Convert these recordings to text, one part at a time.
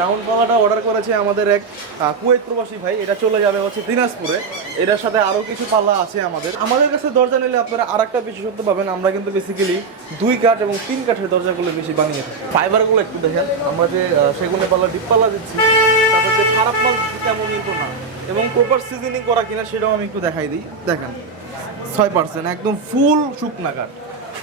Round পাল্লাটা order করেছে আমাদের এক কুয়েত প্রবাসী ভাই। এটা চলে যাবে হচ্ছে দিনাজপুরে। এটার সাথে আরও কিছু পাল্লা আছে আমাদের। আমাদের কাছে দরজা নিলে আপনারা আর একটা বিশেষত্ব পাবেন। আমরা কিন্তু বেসিক্যালি দুই কাঠ এবং তিন কাঠের দরজাগুলো বেশি বানিয়ে থাকি। ফাইবারগুলো একটু দেখেন। আমরা যে সেগুনে পাল্লা ডিপ পাল্লা দিচ্ছি, তাতে যে খারাপ মাল তেমন কিন্তু না। এবং প্রপার সিজনিং করা কিনা সেটাও আমি একটু দেখাই দিই। দেখেন, ছয় পার্সেন্ট একদম ফুল শুকনা কাঠ।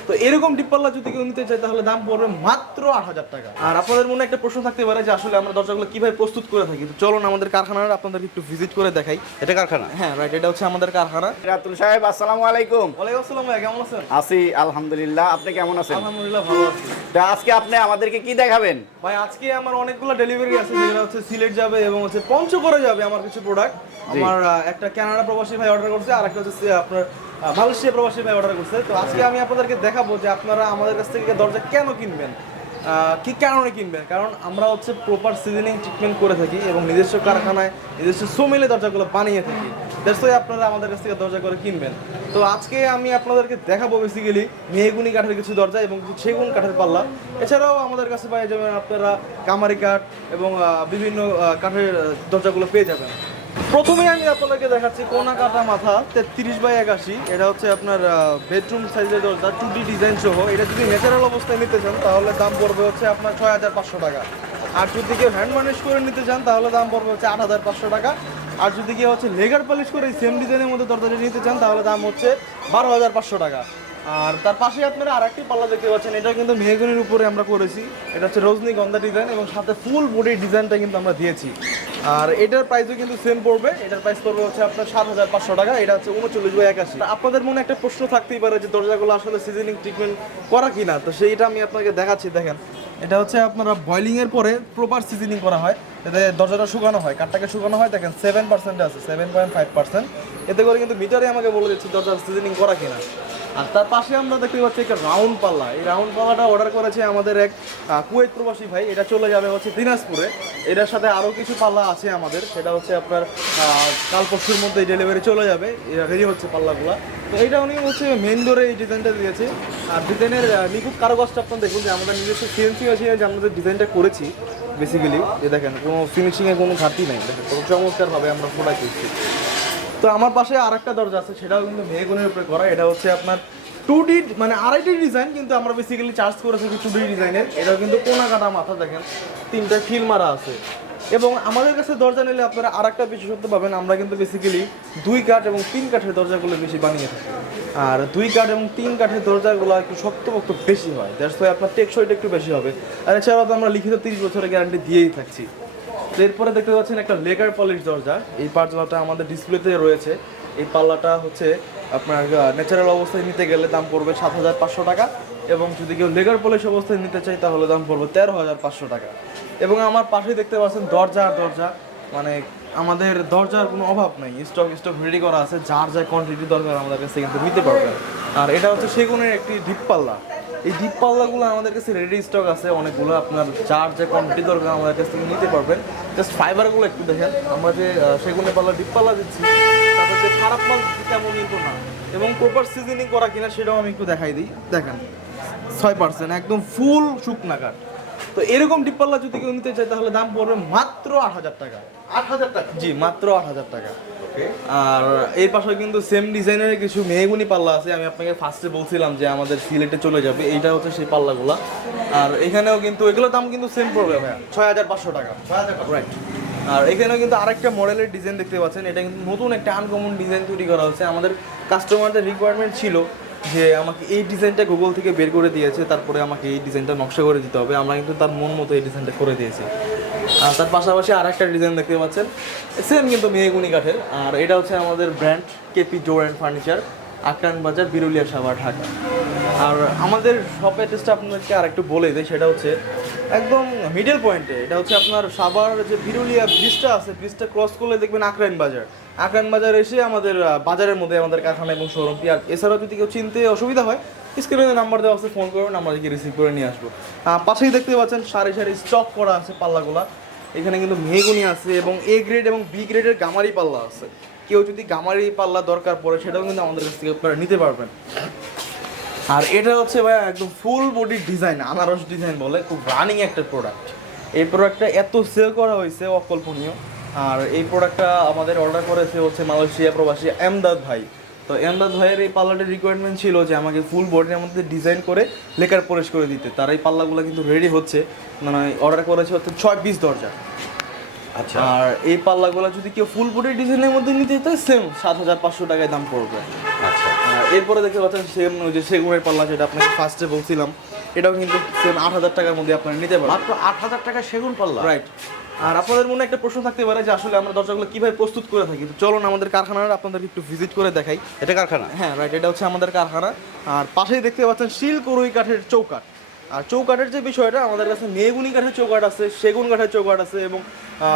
তো এরকম ডিপপাল্লা যদি কেউ নিতে চায় তাহলে দাম পড়বে মাত্র আট হাজার টাকা। আর আপনাদের মনে একটা প্রশ্ন থাকতে পারে যে আসলে আমরা দরজাগুলো কীভাবে প্রস্তুত করে থাকি? তো চলুন আমাদের কারখানাটা আপনাদেরকে একটু ভিজিট করে দেখাই। এটা কারখানা? হ্যাঁ রাইট এটা হচ্ছে আমাদের কারখানা। রাতুল সাহেব আসসালামু আলাইকুম। ওয়ালাইকুম আসসালাম ভাই কেমন আছেন? আছি আলহামদুলিল্লাহ। আপনি কেমন আছেন? আলহামদুলিল্লাহ ভালো আছি। তা আজকে আপনি আমাদেরকে কি দেখাবেন? ভাই আজকে আমার অনেকগুলো ডেলিভারি আছে যেগুলো হচ্ছে সিলেট যাবে এবং হচ্ছে পঞ্চগড়ে যাবে আমার কিছু প্রোডাক্ট আমার একটা কানাডা প্রবাসী ভাই অর্ডার করছে আর একটা হচ্ছে আপনার মালয়েশিয়া প্রবাসী ভাই অর্ডার করছে। তো আজকে আমি আপনাদেরকে দেখাবো যে আপনারা আমাদের কাছ থেকে দরজা কেন কিনবেন কি কারণে কিনবেন? কারণ আমরা হচ্ছে প্রপার সিজনিং ট্রিটমেন্ট করে থাকি এবং নিজস্ব কারখানায় নিজস্ব সোমিলে দরজাগুলো বানিয়ে থাকি। ওয়াই আপনারা আমাদের কাছ থেকে দরজা করে কিনবেন। তো আজকে আমি আপনাদেরকে দেখাবো বেসিক্যালি মেহগুনি কাঠের কিছু দরজা এবং কিছু সেগুন কাঠের পাল্লা। এছাড়াও আমাদের কাছে পাই যাবেন আপনারা কামারি কাঠ এবং বিভিন্ন কাঠের দরজাগুলো পেয়ে যাবেন। প্রথমে আমি আপনাদেরকে দেখাচ্ছি কোনা কাটা মাথা, তেত্রিশ বাই একাশি। এটা হচ্ছে আপনার বেডরুম সাইজের দরজা টু ডি ডিজাইন সহ। এটা যদি ন্যাচারাল অবস্থায় নিতে চান, তাহলে দাম পড়বে হচ্ছে আপনার ছয় হাজার পাঁচশো টাকা। আর যদি কেউ হ্যান্ড ম্যানেজ করে নিতে চান, তাহলে দাম পড়বে হচ্ছে আট হাজার পাঁচশো টাকা। আর যদি কেউ হচ্ছে লেগার পলিশ করে সেম ডিজাইনের মধ্যে দরজাটা নিতে চান, তাহলে দাম হচ্ছে বারো হাজার পাঁচশো টাকা। আর তার পাশে আপনারা আরেকটি পাল্লা দেখতে পাচ্ছেন, এটা কিন্তু মেহগনির উপরে আমরা করেছি। এটা হচ্ছে রজনীগন্ধা ডিজাইন এবং সাথে ফুল বডির ডিজাইনটা কিন্তু আমরা দিয়েছি। আর এটার প্রাইসও কিন্তু সেম পড়বে। এটার প্রাইস পড়বে হচ্ছে আপনার সাত হাজার পাঁচশো টাকা, এটা হচ্ছে উনচল্লিশ বাই একাশি। আপনাদের মনে একটা প্রশ্ন থাকতেই পারে যে দরজাগুলো আসলে সিজনিং ট্রিটমেন্ট করা কিনা? তো সেইটা আমি আপনাকে দেখাচ্ছি, দেখেন। এটা হচ্ছে আপনারা বয়লিং এর পরে প্রপার সিজনিং করা হয় এতে দরজাটা শুকানো হয়, কাঠটাকে শুকানো হয়। দেখেন সেভেন পার্সেন্ট আছে সেভেন পয়েন্ট ফাইভ পার্সেন্ট এতে করে কিন্তু মিটারে আমাকে বলে দিচ্ছে দরজার সিজনিং করা কিনা। আর তার পাশে আমরা দেখতে পাচ্ছি একটা রাউন্ড পাল্লা। এই রাউন্ড পাল্লাটা অর্ডার করেছে আমাদের এক কুয়েত প্রবাসী ভাই। এটা চলে যাবে হচ্ছে দিনাজপুরে। এটার সাথে আরও কিছু পাল্লা আছে আমাদের। সেটা হচ্ছে আপনার কাল পরশুর মধ্যে ডেলিভারি চলে যাবে। রেডি হচ্ছে পাল্লাগুলা। তো এইটা উনি হচ্ছে মেন ডোরে এই ডিজাইনটা দিয়েছে। আর ডিজাইনের নিখুঁত কারুকাজটা আপনার দেখুন যে আমাদের নিজস্ব সিএনসি আছে যে আমাদের ডিজাইনটা করেছি বেসিক্যালি যে দেখেন, কোনো ফিনিশিংয়ে কোনো ঘাটতি নেই। দেখেন কত চমৎকারভাবে আমরা প্রোডাক্ট দিচ্ছি। তো আমার পাশে আর একটা দরজা আছে, সেটাও কিন্তু মেহগুনের উপরে করা। এটা হচ্ছে আপনার টু ডি মানে আড়াইটি ডিজাইন কিন্তু আমরা বেসিক্যালি চার্জ করে থাকি টু ডি ডিজাইনের এটাও কিন্তু কোনা কাটা মাথা, দেখেন, তিনটা খিল মারা আছে। এবং আমাদের কাছে দরজা নিলে আপনারা আর একটা বিশেষত্ব পাবেন, আমরা কিন্তু বেসিক্যালি দুই কাঠ এবং তিন কাঠের দরজাগুলো বেশি বানিয়ে থাকি। আর দুই কাঠ এবং তিন কাঠের দরজাগুলো একটু শক্ত শক্তপোক্ত বেশি হয়। দ্যাটস ওয়াই আপনার টেকসইটা একটু বেশি হবে। আর এছাড়াও তো আমরা লিখিত তিরিশ বছরের গ্যারান্টি দিয়েই থাকছি। তো এরপরে দেখতে পাচ্ছেন একটা লেকার পলিশ দরজা। এই পাল্লাটা আমাদের ডিসপ্লেতে রয়েছে। এই পাল্লাটা হচ্ছে আপনার ন্যাচারাল অবস্থায় নিতে গেলে দাম পড়বে সাত হাজার পাঁচশো টাকা এবং যদি কেউ লেগার পলিশ অবস্থায় নিতে চায় তাহলে দাম পড়বে তেরো হাজার পাঁচশো টাকা। এবং আমার পাশেই দেখতে পাচ্ছেন দরজা আর দরজা। মানে আমাদের দরজার কোনো অভাব নেই। স্টক স্টক রেডি করা আছে। যার যা কোয়ান্টিটি দরকার আমাদের কাছে কিন্তু নিতে পারবেন। আর এটা হচ্ছে সেগুনের একটি ডিপ পাল্লা। এই ডিপ পাল্লাগুলো আমাদের কাছে রেডি স্টক আছে অনেকগুলো আপনার যার যে কোয়ান্টিটি দরকার আমাদের কাছ থেকে নিতে পারবেন। জাস্ট ফাইবারগুলো একটু দেখেন আমরা যে আহ, সেগুনের পাল্লা ডিপ পাল্লা দিচ্ছি তাতে যে খারাপ মাল তেমন কিন্তু না। এবং প্রপার সিজনিং করা কিনা সেটাও আমি একটু দেখাই দিই। দেখেন ছয় পার্সেন্ট একদম ফুল শুকনা কাঠ। তো এরকম ডিপ পাল্লা যদি কেউ নিতে চায় তাহলে দাম পড়বে মাত্র আট হাজার টাকা। আট হাজার টাকা? জি মাত্র আট হাজার টাকা। আর এর পাশে কিন্তু সেম ডিজাইনের কিছু মেহগুনি পাল্লা আছে। আমি আপনাকে ফার্স্টে বলছিলাম যে আমাদের সিলেটে চলে যাবে। এইটা হচ্ছে সেই পাল্লাগুলা। আর এখানেও কিন্তু এগুলোর দাম কিন্তু সেম পড়বে ভাইয়া। ছয় হাজার পাঁচশো টাকা। ছয় হাজার রাইট আর এখানেও কিন্তু আরেকটা মডেলের ডিজাইন দেখতে পাচ্ছেন। এটা কিন্তু নতুন একটা আনকমন ডিজাইন তৈরি করা হচ্ছে আমাদের কাস্টমারদের রিকোয়ারমেন্ট ছিল যে আমাকে এই ডিজাইনটা গুগল থেকে বের করে দিয়েছে। তারপরে আমাকে এই ডিজাইনটা নকশা করে দিতে হবে। আমরা কিন্তু তার মন মতো এই ডিজাইনটা করে দিয়েছি। তার পাশাপাশি আর একটা ডিজাইন দেখতে পাচ্ছেন। সেম কিন্তু মেহগুনি কাঠের। আর এটা হচ্ছে আমাদের ব্র্যান্ড কেপি জোর অ্যান্ড ফার্নিচার আক্রান বাজার, বিরুলিয়া সাভার, ঢাকা। আর আমাদের শপ অ্যাড্রেসটা আপনাদেরকে আর একটু বলে দিই, সেটা হচ্ছে একদম মিডল পয়েন্টে এটা হচ্ছে আপনার সাভার যে বিরুলিয়া ব্রিজটা আছে ব্রিজটা ক্রস করলে দেখবেন আক্রাইন বাজার। আক্রাইন বাজার এসে আমাদের বাজারের মধ্যে আমাদের কারখানা এবং শোরুমটি আর এছাড়াও যদি কেউ চিনতে অসুবিধা হয় স্ক্রিনে নাম্বার দেওয়া আছে ফোন করবেন আমরা গিয়ে রিসিভ করে নিয়ে আসব। পাশেই দেখতে পাচ্ছেন, সারি সারি স্টক করা আছে পাল্লাগুলা। এখানে কিন্তু মেহগুনি আছে এবং এ গ্রেড এবং বি গ্রেডের গামারি পাল্লা আছে। কেউ যদি গামারি পাল্লা দরকার পড়ে, সেটাও কিন্তু আমাদের কাছ থেকে আপনারা নিতে পারবেন। আর এটা হচ্ছে ভাই একদম ফুল বডি ডিজাইন আনারস ডিজাইন বলে, খুব রানিং একটা প্রোডাক্ট এই প্রোডাক্টটা এত সেল করা হয়েছে, অকল্পনীয়। আর এই প্রোডাক্টটা আমাদের অর্ডার করেছে হচ্ছে মালয়েশিয়া প্রবাসী এমদাদ ভাই। তো এমদাদ ভাইয়ের এই পাল্লাটির রিকোয়ারমেন্ট ছিল যে আমাকে ফুল বডির মধ্যে ডিজাইন করে লেকার পলিশ করে দিতে। তার এই পাল্লাগুলো কিন্তু রেডি হচ্ছে। মানে অর্ডার করেছে হচ্ছে ছয় পিস দরজা। আচ্ছা। আর এই পাল্লাগুলো যদি কেউ ফুল বডি ডিজাইনের মধ্যে নিতে চায় সেম সাত হাজার পাঁচশো টাকায় দাম পড়বে। আচ্ছা। আর এরপরে দেখতে পাচ্ছেন সেম ওই যে সেগুনের পাল্লা যেটা আপনাকে ফার্স্টে বলছিলাম এটাও কিন্তু সেম আট হাজার টাকার মধ্যে আপনারা নিতে পারবেন। মাত্র আট হাজার টাকা সেগুন পাল্লা? রাইট আর আপনাদের মনে একটা প্রশ্ন থাকতে পারে যে আসলে আমরা দরজাগুলো কীভাবে প্রস্তুত করে থাকি? তো চলুন আমাদের কারখানার আপনাদেরকে একটু ভিজিট করে দেখাই। এটা কারখানা? হ্যাঁ রাইট এটা হচ্ছে আমাদের কারখানা। আর পাশেই দেখতে পাচ্ছেন শিল করুই কাঠের চৌকাঠ। আর চৌকাঠের যে বিষয়টা, আমাদের কাছে মেগুনি কাঠের চৌকাঠ আছে, সেগুন কাঠের চৌকাঠ আছে এবং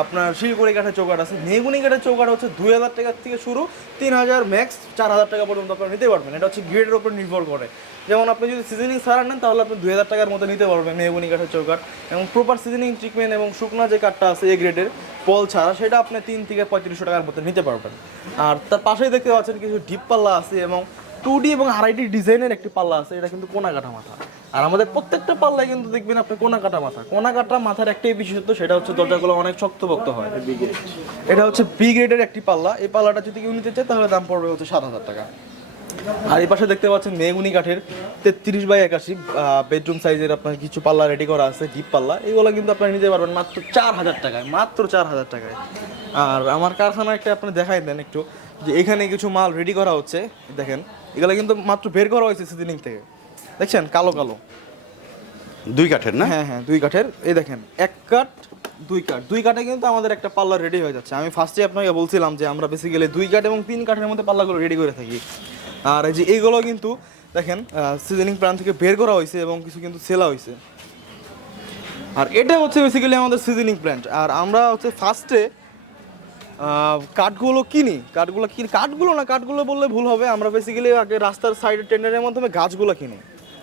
আপনার শিলগুড়ি কাঠের চৌকাঠ আছে। মেগুনি কাঠের চৌকাঠ হচ্ছে দুই হাজার টাকার থেকে শুরু, তিন হাজার ম্যাক্স চার হাজার টাকা পর্যন্ত আপনারা নিতে পারবেন। এটা হচ্ছে গ্রেডের উপর নির্ভর করে। যেমন আপনি যদি সিজনিং সারা নেন, তাহলে আপনি দুই হাজার টাকার মতো নিতে পারবেন মেগুনি কাঠের চৌকাঠ। এবং প্রপার সিজনিং ট্রিটমেন্ট এবং শুকনা যে কাঠটা আছে এ গ্রেডের পল ছাড়া, সেটা আপনি তিন থেকে পঁয়ত্রিশশো টাকার মতো নিতে পারবেন। আর তার পাশেই দেখতে পাচ্ছেন কিছু ডিপ পাল্লা আছে এবং টু ডি এবং আড়াইটি ডিজাইনের একটি পাল্লা আছে, এটা কিন্তু কোনা কাটা মাথা। আর আমাদের প্রত্যেকটা পাল্লায় কিন্তু দেখবেন আপনি কোনা কাটা মাথা। কোনা কাটা মাথার একটাই বিশেষত্ব সেটা হচ্ছে দরজাগুলো অনেক শক্তপোক্ত হয়। এটা হচ্ছে বি গ্রেডের একটি পাল্লা। এই পাল্লাটা যদি কেউ নিতে চায় তাহলে দাম পড়বে হচ্ছে সাত হাজার টাকা। আর এই পাশে দেখতে পাচ্ছেন মেগুনি কাঠের তেত্রিশ বাই একাশি বেডরুম সাইজের আপনার কিছু পাল্লা রেডি করা আছে ডিপ পাল্লা। এগুলো কিন্তু আপনারা নিতে পারবেন মাত্র চার হাজার টাকায় মাত্র চার হাজার টাকায়। আর আমার কারখানা একটা আপনি দেখাই দেন একটু যে এখানে কিছু মাল রেডি করা হচ্ছে। দেখেন এগুলো কিন্তু মাত্র বের করা হয়েছে সিজনিং থেকে। দেখছেন? কালো কালো। দুই কাঠের না? হ্যাঁ হ্যাঁ দুই কাঠের। এই দেখেন এক কাঠ দুই কাঠ। দুই কাঠে কিন্তু আমাদের একটা পাল্লা রেডি হয়ে যাচ্ছে। আমি ফার্স্টে আপনাকে বলছিলাম যে আমরা বেসিক্যালি দুই কাঠ এবং তিন কাঠের মধ্যে পাল্লাগুলো রেডি করে থাকি। আর এই যে এইগুলো কিন্তু দেখেন সিজনিং প্ল্যান থেকে বের করা হয়েছে এবং কিছু কিন্তু সেলা হয়েছে। আর এটা হচ্ছে বেসিক্যালি আমাদের সিজনিং প্ল্যান্ট আর আমরা হচ্ছে ফার্স্টে কাঠগুলো কিনি। কাঠগুলো কিনি কাঠগুলো না, কাঠগুলো বললে ভুল হবে। আমরা বেসিক্যালি আগে রাস্তার সাইডে টেন্ডারের মাধ্যমে গাছগুলো কিনি।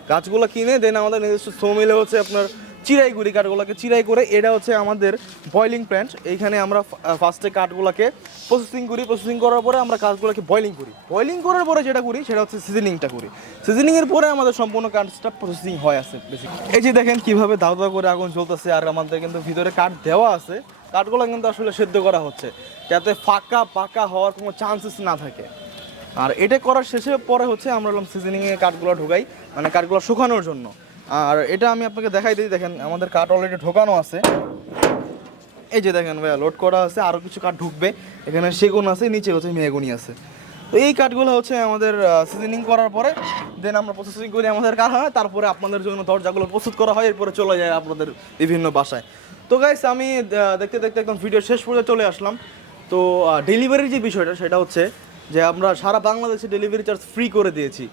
গাছগুলো কিনে দেন আমাদের নিজস্ব সো মিলে হচ্ছে আপনার চিরাই করি কাঠগুলোকে চিরাই করে, এটা হচ্ছে আমাদের বয়লিং প্ল্যান্ট এইখানে আমরা ফার্স্টে কাঠগুলোকে প্রসেসিং করি প্রসেসিং করার পরে আমরা কাঠগুলোকে বয়লিং করি। বয়লিং করার পরে যেটা করি, সেটা হচ্ছে সিজনিংটা করি। সিজনিংয়ের পরে আমাদের সম্পূর্ণ কাঠটা প্রসেসিং হয় আছে এই যে দেখেন কীভাবে দাও দাও করে আগুন জ্বলতেছে, আর আমাদের কিন্তু ভিতরে কাঠ দেওয়া আছে। কাঠগুলো কিন্তু আসলে সেদ্ধ করা হচ্ছে, যাতে ফাঁকা, পাকা হওয়ার কোনো চান্সেস না থাকে। আর এটা করার শেষে পরে হচ্ছে আমরা হলাম সিজনিংয়ে কাঠগুলো ঢোকাই মানে কাঠগুলো শুকানোর জন্য। আর এটা আমি আপনাকে দেখাই দিই, দেখেন আমাদের কাঠ অলরেডি ঢোকানো আছে। এই যে দেখেন ভাইয়া লোড করা আছে আরও কিছু কাঠ ঢুকবে। এখানে সেগুন আছে, নিচে হচ্ছে মেগুনি আছে। তো এই কাঠগুলো হচ্ছে আমাদের সিজনিং করার পরে দেন আমরা প্রসেসিং করি আমাদের কাঠ, হয়, তারপরে আপনাদের জন্য দরজাগুলো প্রস্তুত করা হয়, এরপরে চলে যায় আপনাদের বিভিন্ন বাসায়। তো গাইস আমি দেখতে দেখতে একদম ভিডিও শেষ পর্যন্ত চলে আসলাম। তো ডেলিভারির যে বিষয়টা, সেটা হচ্ছে যে আমরা সারা বাংলাদেশে ডেলিভারি চার্জ ফ্রি করে দিয়েছি।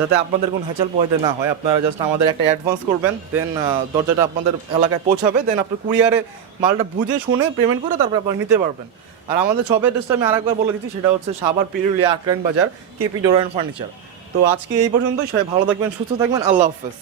যাতে আপনাদের কোনো হ্যাচাল পোহাইতে না হয়। আপনারা জাস্ট আমাদের একটা অ্যাডভান্স করবেন দেন দরজাটা আপনাদের এলাকায় পৌঁছাবে দেন আপনি কুরিয়ারে মালটা বুঝে, শুনে পেমেন্ট করে তারপর আপনারা নিতে পারবেন। আর আমাদের সব অ্যাড্রেসটা আমি আরেকবার বলে দিচ্ছি, সেটা হচ্ছে সাবার পিরুলিয়া আকরাইন বাজার, কেপি ডোর অ্যান্ড ফার্নিচার। তো আজকে এই পর্যন্তই, সবাই ভালো থাকবেন, সুস্থ থাকবেন, আল্লাহ হাফেজ।